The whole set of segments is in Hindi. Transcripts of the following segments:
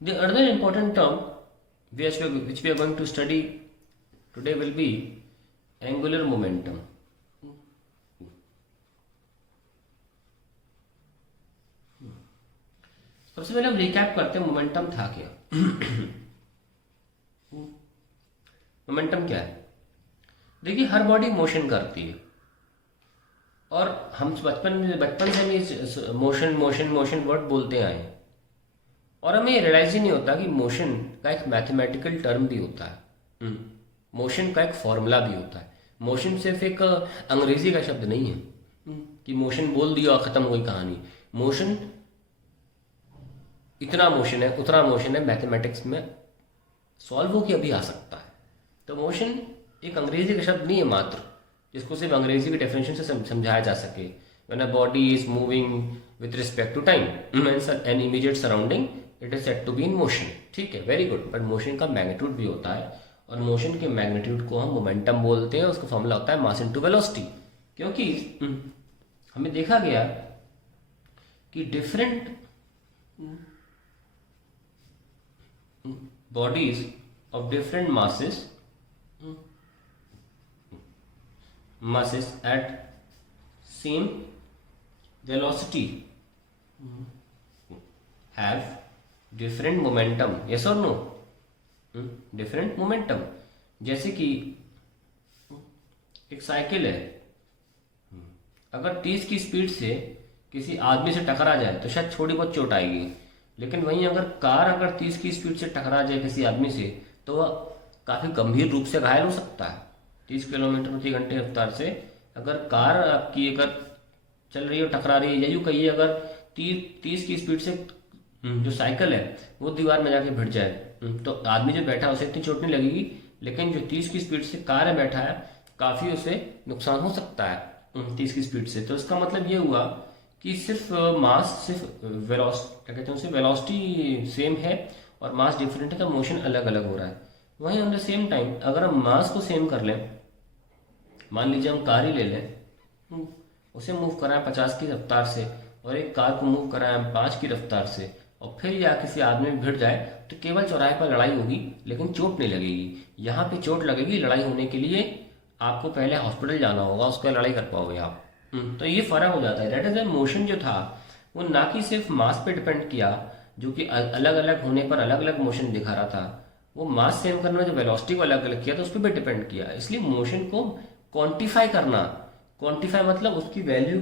The other important term which we are going to study today will be angular momentum. सबसे पहले हम रिकैप करते हैं मोमेंटम था क्या। मोमेंटम क्या है? देखिए, हर बॉडी मोशन करती है और हम बचपन से भी मोशन मोशन मोशन वर्ड बोलते आए हैं और हमें रियलाइज ही नहीं होता कि मोशन का एक मैथमेटिकल टर्म भी होता है, मोशन का एक फॉर्मूला भी होता है। मोशन सिर्फ एक अंग्रेजी का शब्द नहीं है कि मोशन बोल दिया और खत्म हो गई कहानी। मोशन इतना मोशन है, उतना मोशन है, मैथमेटिक्स में सॉल्व हो के अभी आ सकता है। तो मोशन एक अंग्रेजी का शब्द नहीं है मात्र, जिसको सिर्फ अंग्रेजी के डेफिनेशन से समझाया जा सके। When a body is moving with respect to time and immediate surrounding, it is said to be in motion. ठीक है, वेरी गुड। बट मोशन का मैग्नीट्यूड भी होता है और मोशन के मैग्नीट्यूड को हम मोमेंटम बोलते हैं। उसका फॉर्मूला होता है मास इनटू वेलोसिटी। क्योंकि हमें देखा गया कि different bodies of different masses at same velocity have different momentum. Yes or no? Different momentum. जैसे कि एक साइकिल है, अगर 30 की स्पीड से किसी आदमी से टकरा जाए तो शायद थोड़ी बहुत चोट आएगी, लेकिन वहीं अगर 30 की स्पीड से टकरा जाए किसी आदमी से तो वह काफ़ी गंभीर रूप से घायल हो सकता है। 30 किलोमीटर प्रति घंटे रफ्तार से अगर कार आपकी अगर चल रही है, टकरा रही है, या यूँ कहिए अगर 30 की स्पीड से जो साइकिल है वो दीवार में जाके भिड़ जाए तो आदमी जो बैठा है उसे इतनी चोट नहीं लगेगी, लेकिन जो 30 की स्पीड से कार में बैठा है काफ़ी उसे नुकसान हो सकता है 30 की स्पीड से। तो इसका मतलब ये हुआ कि सिर्फ मास, सिर्फ क्या कहते हैं उसे, वेलोसिटी सेम है और मास डिफरेंट है, तो मोशन अलग अलग हो रहा है। वहीं ऑन द सेम टाइम अगर हम मास को सेम कर लें, मान लीजिए हम कार ही ले लें, उसे मूव कराएं 50 की रफ्तार से और एक कार को मूव कराएं 5 की रफ्तार से, और फिर या किसी आदमी में भिड़ जाए तो केवल चौराहे पर लड़ाई होगी लेकिन चोट नहीं लगेगी। यहाँ पे चोट लगेगी, लड़ाई होने के लिए आपको पहले हॉस्पिटल जाना होगा, उसका लड़ाई कर पाओगे आप। तो ये फर्क हो जाता है। दैट इज मोशन जो था वो ना कि सिर्फ मास पे डिपेंड किया, जो कि अलग अलग होने पर अलग अलग मोशन दिखा रहा था, वो मास सेम करने में जो वेलोसिटी को अलग अलग किया तो उस पर भी डिपेंड किया। इसलिए मोशन को क्वांटिफाई करना, क्वांटिफाई मतलब उसकी वैल्यू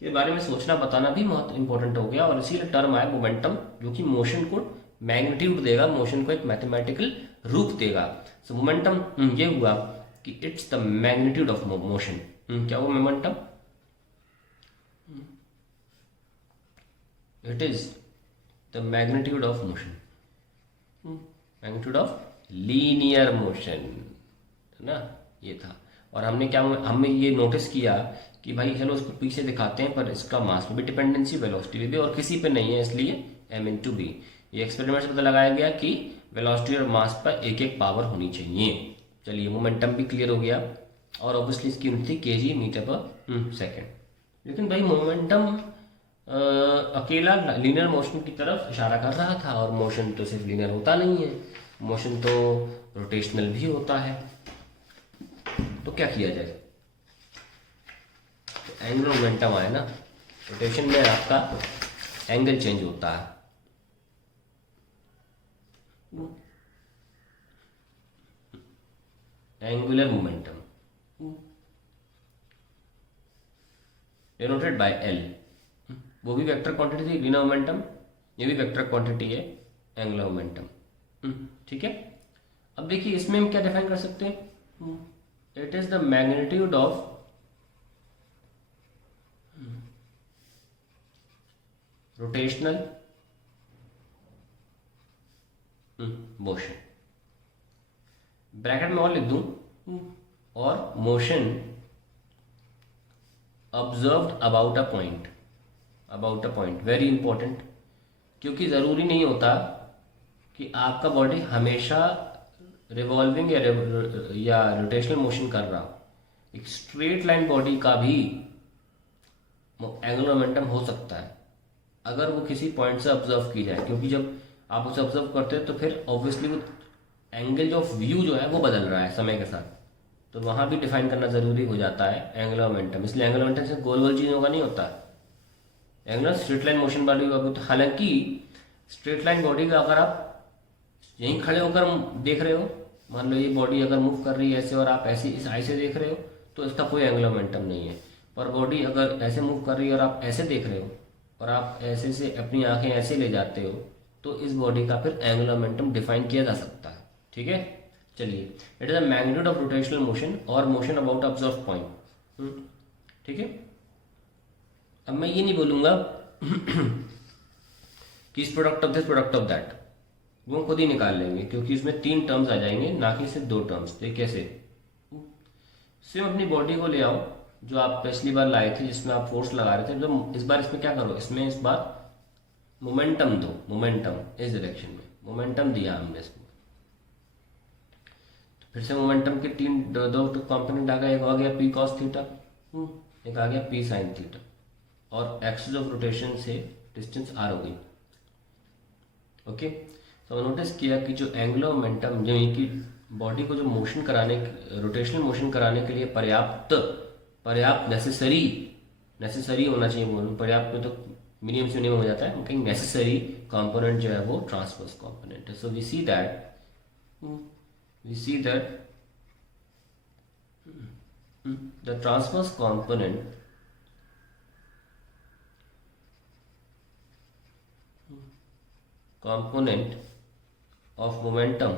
के बारे में सोचना बताना भी बहुत इंपॉर्टेंट हो गया, और इसीलिए टर्म आया मोमेंटम, जो कि मोशन को मैग्नीट्यूड देगा, मोशन को एक मैथमेटिकल रूप देगा। सो मोमेंटम ये हुआ कि it's the magnitude of motion. क्या वो momentum? It is the magnitude of motion, magnitude of linear motion, है ना, ये था। और हमने ये नोटिस किया कि भाई चलो उसको पीछे दिखाते हैं पर इसका मास पे भी डिपेंडेंसी, वेलोसिटी पे भी, और किसी पे नहीं है, इसलिए m/b। ये एक्सपेरिमेंट से पता लगाया गया कि वेलोसिटी और मास पर एक एक पावर होनी चाहिए। चलिए, मोमेंटम भी क्लियर हो गया, और ऑब्वियसली इसकी यूनिट थी kg मीटर पर सेकेंड। लेकिन भाई मोमेंटम अकेला लीनियर मोशन की तरफ इशारा कर रहा था, और मोशन तो सिर्फ लीनियर होता नहीं है, मोशन तो रोटेशनल भी होता है। तो क्या किया जाए? तो एंगुलर मोमेंटम आए ना, रोटेशन में आपका एंगल चेंज होता है। Angular momentum denoted by L, वो भी वेक्टर क्वांटिटी थी लीनियर मोमेंटम, ये भी वेक्टर क्वांटिटी है एंगुलर मोमेंटम। ठीक है, अब देखिए इसमें हम क्या डिफाइन कर सकते हैं? It is the magnitude of rotational motion, bracket में और लिख दूं, और motion observed about a point, about a point, very important. क्योंकि ज़रूरी नहीं होता कि आपका बॉडी हमेशा रिवॉल्विंग या रोटेशनल मोशन कर रहा हो। एक स्ट्रेट लाइन बॉडी का भी एंगुलर मोमेंटम हो सकता है अगर वो किसी पॉइंट से ऑब्जर्व की जाए। क्योंकि जब आप उसे ऑब्जर्व करते हैं तो फिर ऑब्वियसली वो एंगल ऑफ व्यू जो है वो बदल रहा है समय के साथ, तो वहाँ भी डिफाइन करना ज़रूरी हो जाता है एंगुलर मोमेंटम। इसलिए एंगुलर मोमेंटम से गोल गोल चीज़ों का नहीं होता, angular straight line motion body का भी होता है। हालांकि स्ट्रेट लाइन बॉडी का अगर आप यहीं खड़े होकर देख रहे हो, मान लो ये बॉडी अगर मूव कर रही है ऐसे और आप ऐसे इस आई से देख रहे हो तो इसका कोई एंगुलर मोमेंटम नहीं है। पर बॉडी अगर ऐसे मूव कर रही है और आप ऐसे देख रहे हो और आप ऐसे से अपनी आंखें ऐसे ले जाते हो तो इस बॉडी का फिर एंगुलर मोमेंटम डिफाइन किया जा सकता है। ठीक है, चलिए, it is a magnitude of rotational motion और मोशन अबाउट ऑब्जर्व पॉइंट। ठीक है, अब मैं ये नहीं बोलूंगा कि इस product of this product of that, वो खुद ही निकाल लेंगे क्योंकि इसमें 3 टर्म्स आ जाएंगे ना कि सिर्फ 2 टर्म्स। तो कैसे, सिर्फ अपनी बॉडी को ले आओ जो आप पिछली बार लाए थे जिसमें आप फोर्स लगा रहे थे, तो इस बार इसमें क्या करो, इसमें इस बार मोमेंटम दो, मोमेंटम इस डायरेक्शन में मोमेंटम दिया हमने इसको। तो फिर से मोमेंटम के दो कंपोनेंट आ गए, एक आ गया पी कॉस थीटा, एक आ गया पी साइन थीटा, और एक्सिस ऑफ रोटेशन से डिस्टेंस आर हो गई। ओके, तो नोटिस किया कि जो एंगुलर मोमेंटम जो इनकी बॉडी को जो मोशन कराने, रोटेशनल मोशन कराने के लिए पर्याप्त नेसेसरी होना चाहिए, बोलूँ पर्याप्त में तो मिनिमम से मिनिमम हो जाता है, कहीं नेसेसरी कंपोनेंट जो है वो ट्रांसवर्स कंपोनेंट है। So we see that the transverse component of momentum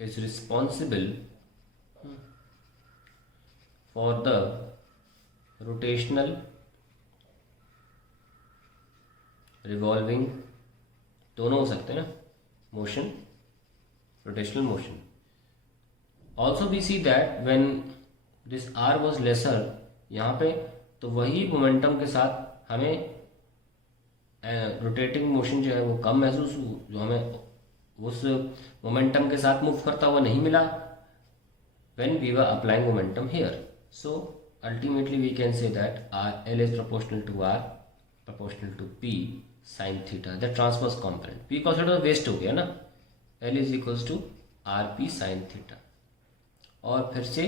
is responsible for the rotational revolving, दोनों हो सकते हैं ना, motion, rotational motion. Also we see that when this R was lesser, यहाँ पे तो वही मोमेंटम के साथ हमें रोटेटिंग मोशन जो है वो कम महसूस, जो हमें उस मोमेंटम के साथ मूव करता हुआ नहीं मिला when we were applying momentum here. So ultimately we can say that L is proportional to R proportional to P sin theta, the transverse component. P cos theta waste हो गया ना, L is equals to RP sin theta, और फिर से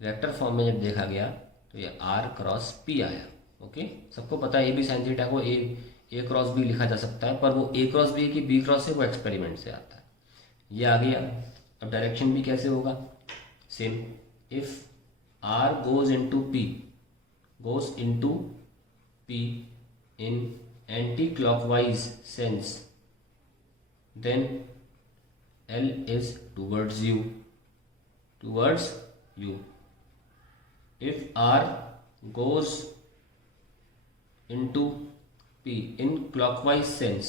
वेक्टर फॉर्म में जब देखा गया तो ये R क्रॉस P आया। ओके, सबको पता है ए बी साइन थीटा को ए क्रॉस बी लिखा जा सकता है, पर वो ए क्रॉस बी की बी क्रॉस से वो एक्सपेरिमेंट से आता है, ये आ गया। अब डायरेक्शन भी कैसे होगा, same, if R goes into P in anti clockwise sense, then L is towards you. If R goes into P in clockwise sense,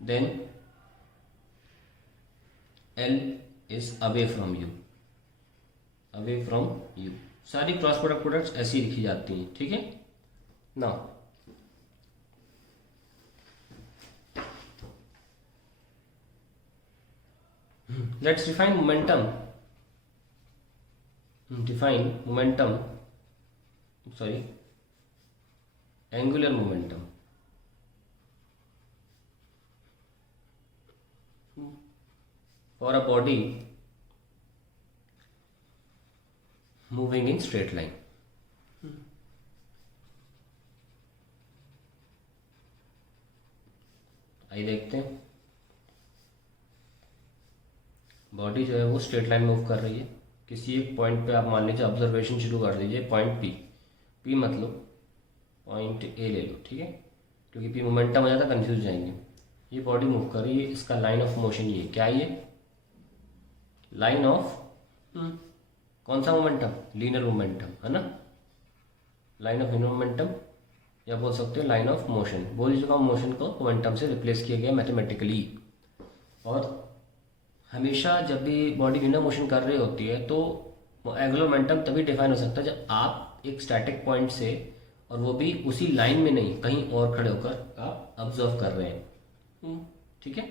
then L is away from you। सारी क्रॉस प्रोडक्ट्स ऐसी लिखी जाती हैं। ठीक है, now let's define momentum, angular momentum। for a body moving in straight line। आइए देखते हैं, बॉडी जो है वो स्ट्रेट लाइन मूव कर रही है, किसी एक पॉइंट पे आप मान लीजिए ऑब्जर्वेशन शुरू कर दीजिए, पॉइंट पी मतलब पॉइंट ए ले लो, ठीक है, क्योंकि पी मोमेंटम हो जाता है कंफ्यूज जाएंगे। ये बॉडी मूव कर रही है, इसका लाइन ऑफ मोशन ये क्या है, ये लाइन ऑफ कौन सा मोमेंटम, लीनियर मोमेंटम है ना, लाइन ऑफ लीनियर मोमेंटम, या बोल सकते हो लाइन ऑफ मोशन। बोल चुका हूँ, मोशन को मोमेंटम से रिप्लेस किया गया मैथमेटिकली। और हमेशा जब भी बॉडी लीनियर मोशन कर रही होती है तो एंगुलर मोमेंटम तभी डिफाइन हो सकता है जब आप एक स्टैटिक पॉइंट से, और वो भी उसी लाइन में नहीं, कहीं और खड़े होकर आप ऑब्जर्व कर रहे हैं। ठीक है,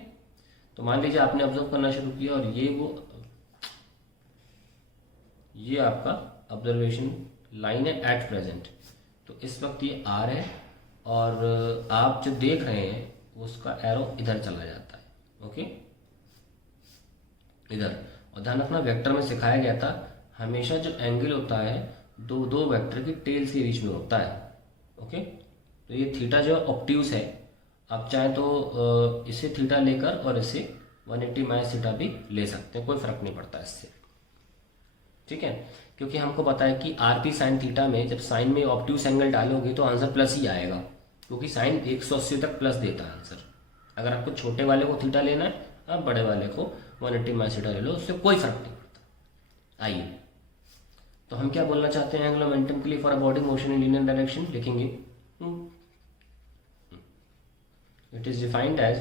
तो मान लीजिए आपने ऑब्जर्व करना शुरू किया और ये आपका ऑब्जर्वेशन लाइन है एट प्रेजेंट, तो इस वक्त ये आर है और आप जो देख रहे हैं उसका एरो इधर चला जाता है, ओके, इधर। और ध्यान रखना वेक्टर में सिखाया गया था हमेशा जो एंगल होता है दो दो वेक्टर की टेल्स के बीच में होता है, ओके। तो ये थीटा जो ऑप्ट्यूज है, आप चाहें तो इसे थीटा लेकर और इसे 180 माइनस थीटा भी ले सकते हैं, कोई फर्क नहीं पड़ता इससे, ठीक है। क्योंकि हमको पता है कि आर पी साइन थीटा में जब साइन में ऑप्ट्यूज एंगल डालोगे तो आंसर प्लस ही आएगा, क्योंकि साइन 180 तक प्लस देता है आंसर। अगर आपको छोटे वाले को थीटा लेना है, आप बड़े वाले को 180 माइनस थीटा ले लो, उससे कोई फर्क नहीं पड़ता। आइए, तो हम क्या बोलना चाहते हैं एंगुलर मोमेंटम के लिए for a body motion in linear direction, लिखेंगे it is defined as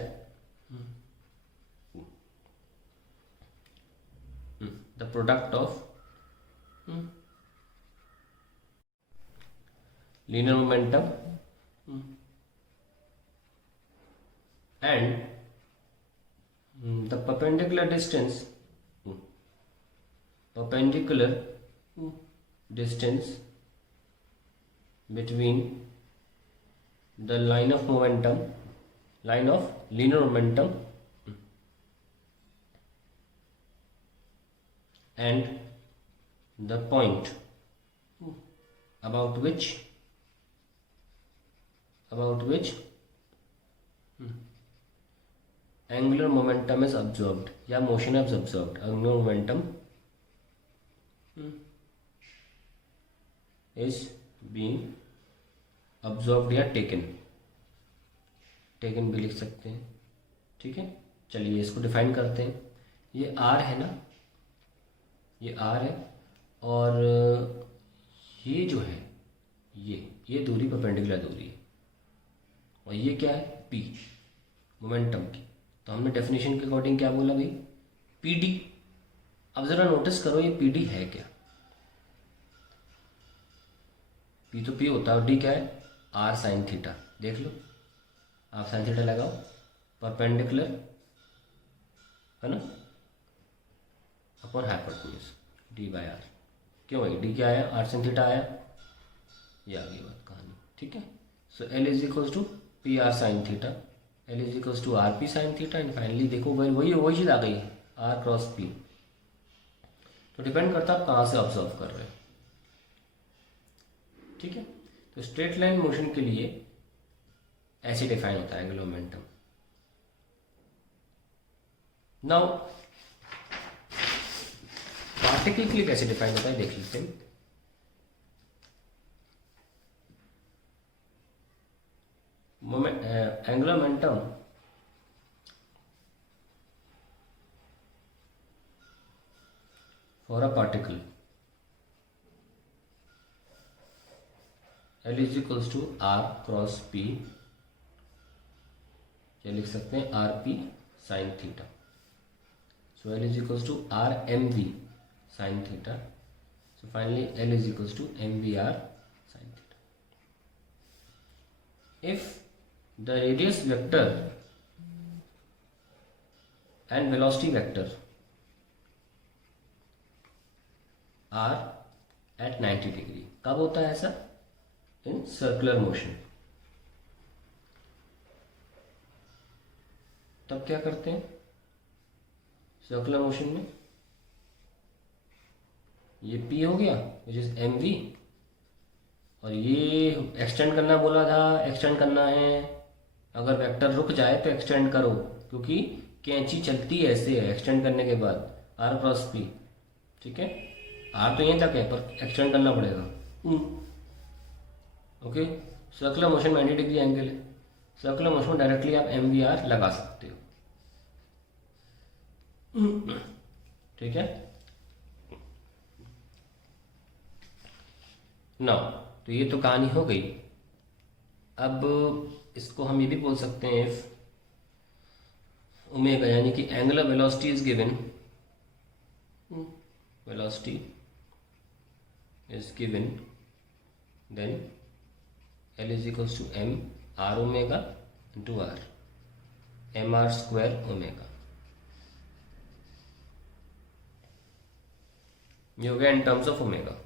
the product of linear momentum and the perpendicular distance between the line of linear momentum and the point about which angular momentum is observed या motion is observed, angular momentum is being observed या taken भी लिख सकते हैं, ठीक है। चलिए इसको डिफाइन करते हैं। ये r है ना, ये r है और ये जो है ये दूरी परपेंडिकुलर दूरी है और ये क्या है p मोमेंटम की। तो हमने डेफिनेशन के अकॉर्डिंग क्या बोला भाई, PD। अब जरा नोटिस करो ये PD है क्या, P तो P होता है और D क्या है, R साइन थीटा। देख लो, आप साइन थीटा लगाओ, परपेंडिकुलर है ना अपॉन हाइपोटेन्यूज D/R। क्यों भाई, D क्या आया, R साइन थीटा आया, ये आ गई बात कहानी, ठीक है। So L is equals to PR sine theta, L is equals to RP sine theta and finally देखो भाई वही चीज़ आ गई, R क्रॉस P। तो डिपेंड करता है आप कहाँ से ऑब्जर्व कर रहे हो, ठीक है। तो स्ट्रेट लाइन मोशन के लिए ऐसे डिफाइन होता है एंगुलर मोमेंटम। नाउ पार्टिकल के लिए कैसे डिफाइन होता है देख लेते हैं। Angular momentum for a particle L is equals to R cross P, क्या लिख सकते हैं, RP sine theta. So L is equals to RMV sine theta. So finally L is equals to MVR sine theta. If the radius vector and velocity vector are at 90 degree, कब होता है ऐसा, इन सर्कुलर मोशन। तब क्या करते हैं सर्कुलर मोशन में, ये P हो गया विच इज MV और ये एक्सटेंड करना बोला था, एक्सटेंड करना है। अगर वेक्टर रुक जाए तो एक्सटेंड करो, क्योंकि कैंची चलती है ऐसे है एक्सटेंड करने के बाद, R क्रॉस P, ठीक है। R तो यहीं तक है पर एक्सटेंड करना पड़ेगा, ओके। सर्कुलर मोशन में 90 डिग्री एंगल है, सर्कुलर मोशन में डायरेक्टली आप MVR लगा सकते हो, ठीक है। नाउ तो ये तो कहानी हो गई। अब इसको हम ये भी बोल सकते हैं इफ ओमेगा यानी कि angular velocity is given, velocity is given then L is equals to M R omega into R, MR square omega. ये हो गया इन टर्म्स ऑफ ओमेगा।